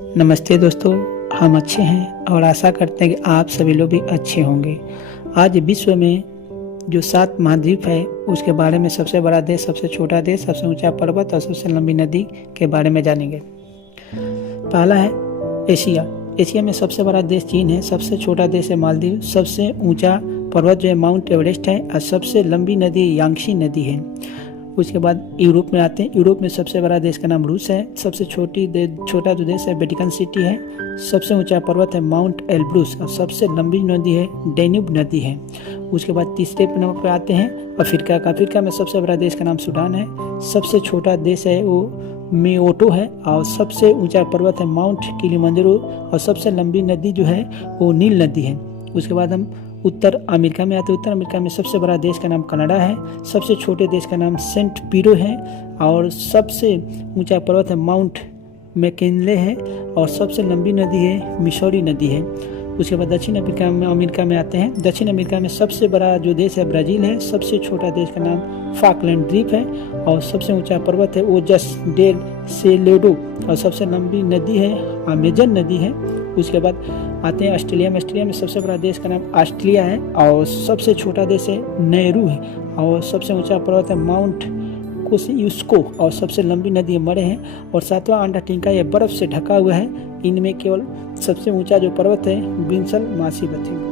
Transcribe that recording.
नमस्ते दोस्तों, हम अच्छे हैं और आशा करते हैं कि आप सभी लोग भी अच्छे होंगे। आज विश्व में जो 7 महाद्वीप है उसके बारे में सबसे बड़ा देश, सबसे छोटा देश, सबसे ऊंचा पर्वत और सबसे लंबी नदी के बारे में जानेंगे। पहला है एशिया। एशिया में सबसे बड़ा देश चीन है, सबसे छोटा देश है मालदीव, सबसे ऊंचा पर्वत जो है माउंट एवरेस्ट है और सबसे लंबी नदी यांगशी नदी है। उसके बाद यूरोप में आते हैं। यूरोप में सबसे बड़ा देश का नाम रूस है, सबसे छोटा जो देश है वेटिकन सिटी है, सबसे ऊंचा पर्वत है माउंट एल्ब्रूस और सबसे लंबी नदी है डेन्यूब नदी है। उसके बाद तीसरे नंबर पर आते हैं अफ्रीका का। अफ्रीका में सबसे बड़ा देश का नाम सूडान है, सबसे छोटा देश है वो मेओटो है और सबसे ऊंचा पर्वत है माउंट किलिमंजारो और सबसे लंबी नदी जो है वो नील नदी है। उसके बाद हम उत्तर अमेरिका में आते हैं। उत्तर अमेरिका में सबसे बड़ा देश का नाम कनाडा है, सबसे छोटे देश का नाम सेंट पीरो है और सबसे ऊंचा पर्वत है माउंट मैकिनले है और सबसे लंबी नदी है मिसौरी नदी है। उसके बाद दक्षिण अमेरिका में आते हैं। दक्षिण अमेरिका में सबसे बड़ा जो देश है ब्राज़ील है, सबसे छोटा देश का नाम फाकलैंड द्वीप है और सबसे ऊंचा पर्वत है ओजस डेल सेलेडो और सबसे लंबी नदी है अमेजन नदी है। उसके बाद आते हैं ऑस्ट्रेलिया में। ऑस्ट्रेलिया में सबसे बड़ा देश का नाम ऑस्ट्रेलिया है और सबसे छोटा देश है नेहरू है और सबसे ऊंचा पर्वत है माउंट कोसियुस्को और सबसे लंबी नदी मरे हैं और 7वां अंटार्कटिका यह बर्फ से ढका हुआ है। इनमें केवल सबसे ऊंचा जो पर्वत है विंसल मासिव है।